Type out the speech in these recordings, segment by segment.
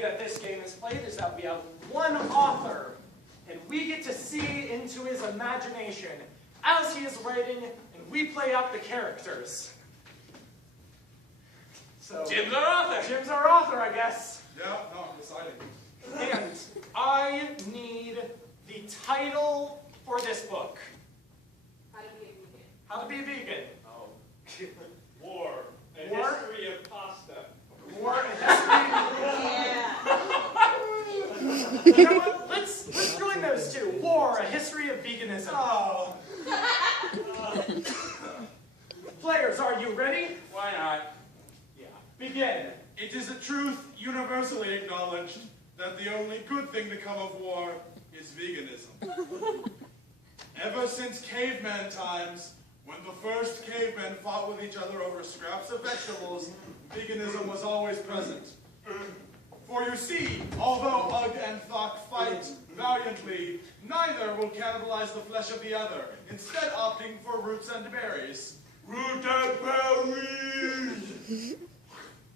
way that this game is played is that we have one author, and we get to see into his imagination as he is writing, and we play out the characters. So, Jim's our author. Jim's our author, I guess. Yeah, no, I'm deciding. And I need the title for this book. How to be a vegan. Oh. War. A War? history of pasta. War and history. You know what? Let's join those two. War, a history of veganism. Oh. Players, are you ready? Why not? Yeah. Begin. It is a truth universally acknowledged that the only good thing to come of war is veganism. Ever since caveman times, when the first cavemen fought with each other over scraps of vegetables, veganism was always present. For you see, although Ugg and Thok fight valiantly, neither will cannibalize the flesh of the other, instead opting for roots and berries. Root and berries!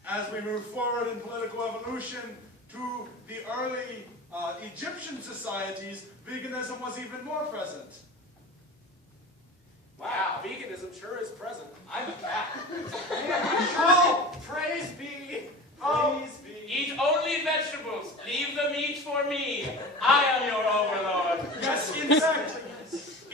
As we move forward in political evolution to the early Egyptian societies, veganism was even more present. Wow, veganism sure is present. I'm back. Oh, praise be. Praise be. Eat only vegetables. Leave the meat for me. I am your overlord. Yes, exactly.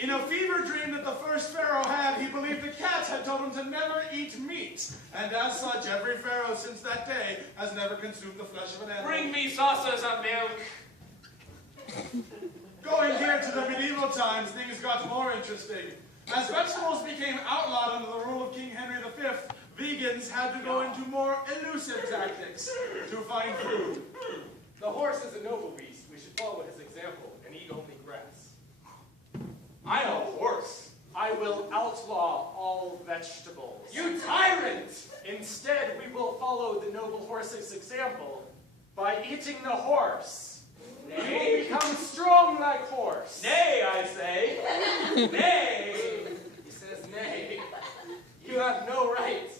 In a fever dream that the first pharaoh had, he believed the cats had told him to never eat meat. And as such, every pharaoh since that day has never consumed the flesh of an animal. Bring me saucers of milk. Going here to the medieval times, things got more interesting. As vegetables became outlawed under the rule of King Henry V, vegans had to go into more elusive tactics to find food. The horse is a noble beast. We should follow his example and eat only grass. I am a horse. I will outlaw all vegetables. You tyrant! Instead, we will follow the noble horse's example by eating the horse. We will become strong like horse. Nay, I say. Nay. He says nay. You have no right.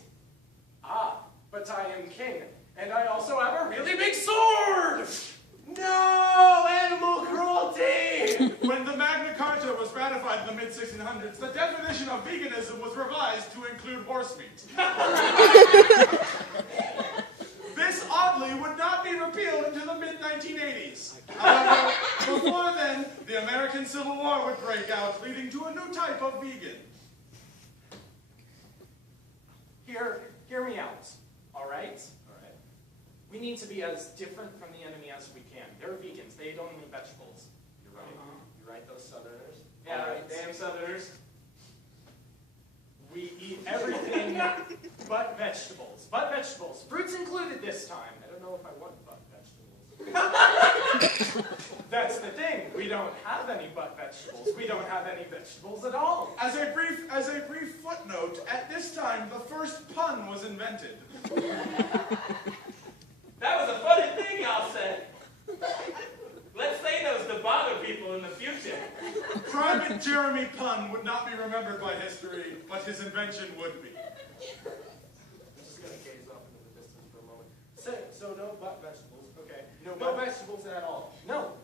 Ah, but I am king, and I also have a really big sword! No! Animal cruelty! When the Magna Carta was ratified in the mid-1600s, the definition of veganism was revised to include horse meat. This, oddly, would not be repealed until the mid-1980s. However, before then, the American Civil War would break out, leading to a new type of vegan. Hear me out, all right? All right. We need to be as different from the enemy as we can. They're vegans. They eat only vegetables. You're right. You're right, those Southerners. Yeah, All right. damn Southerners. We eat everything but vegetables. But vegetables. Fruits included this time. I don't know if I want but vegetables. That's the thing. We don't have any but vegetables. We don't have any vegetables at all. As a brief footnote, at this time, the first pun was invented. That was a funny thing y'all said. Let's say those to bother people in the future. Private Jeremy Pun would not be remembered by history, but his invention would be. I'm just going to gaze off into the distance for a moment. So no but vegetables. Okay. No vegetables at all. No.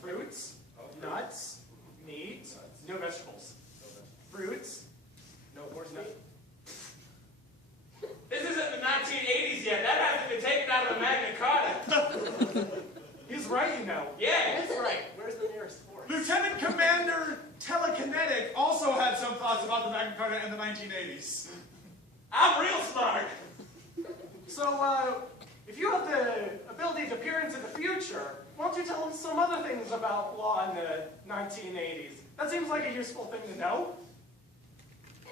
Fruits, nuts, meat, no vegetables. Fruits, no horse meat. This isn't the 1980s yet. That hasn't been taken out of the Magna Carta. He's right, you know. Yeah. He's right. Where's the nearest horse? Lieutenant Commander Telekinetic also had some thoughts about the Magna Carta in the 1980s. I'm real smart. So, if you have the ability to peer into the future, why don't you tell us some other things about law in the 1980s? That seems like a useful thing to know.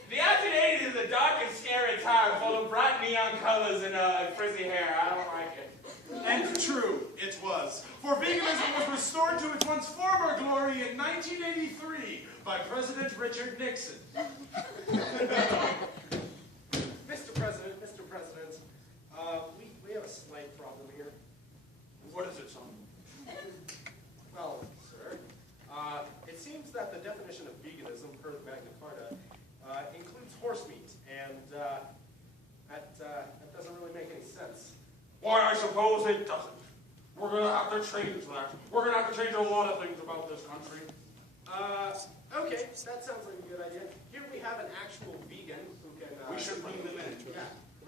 The 1980s is a dark and scary time full of bright neon colors and frizzy hair. I don't like it. And true, it was. For veganism was restored to its once former glory in 1983 by President Richard Nixon. Mr. President, we have a slight problem here. What is it, son? Well, sir, it seems that the definition of veganism per the Magna Carta includes horse meat, and that doesn't really make any sense. Why, I suppose it doesn't. We're gonna have to change that. We're gonna have to change a lot of things about this country. Okay, that sounds like a good idea. Here we have an actual vegan who can... We should bring them in.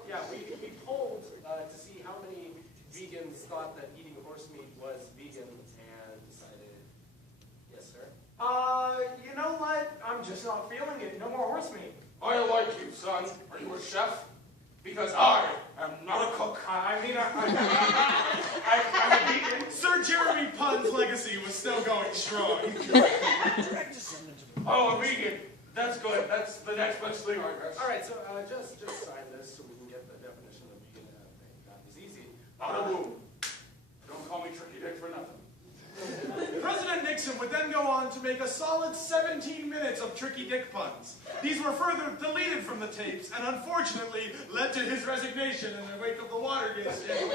Yeah, we polled to see how many vegans thought that eating horse meat was vegan and decided, yes, sir. You know what? I'm just not feeling it. No more horse meat. I like you, son. Are you a chef? Because I am not a cook. I'm a vegan. Sir Jeremy Punn's legacy was still going strong. Oh, a vegan. That's good. That's the next best thing, I guess. All right, so just sign this so we can get the definition of vegan. That was easy. Bada boom. Don't call me Tricky Dick for nothing. President Nixon would then go on to make a solid 17 minutes of tricky dick puns. These were further deleted from the tapes and unfortunately led to his resignation in the wake of the Watergate scandal.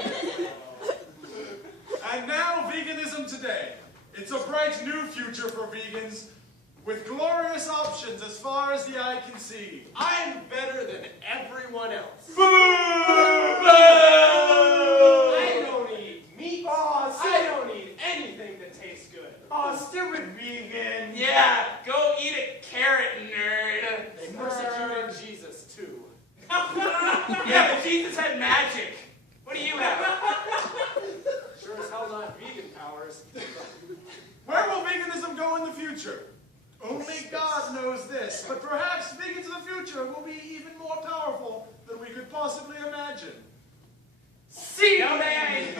And now veganism today. It's a bright new future for vegans with glorious options as far as the eye can see. I'm better than everyone else. Boo! I don't eat meat. I don't eat anything that tastes good. Oh, stupid vegan. Yeah, go eat a carrot, nerd. They persecuted Jesus too. Yeah, but Jesus had magic. What do you have? Sure as hell not vegan powers. Where will veganism go in the future? Only God knows this, but perhaps vegans in the future will be even more powerful than we could possibly imagine. See you, man.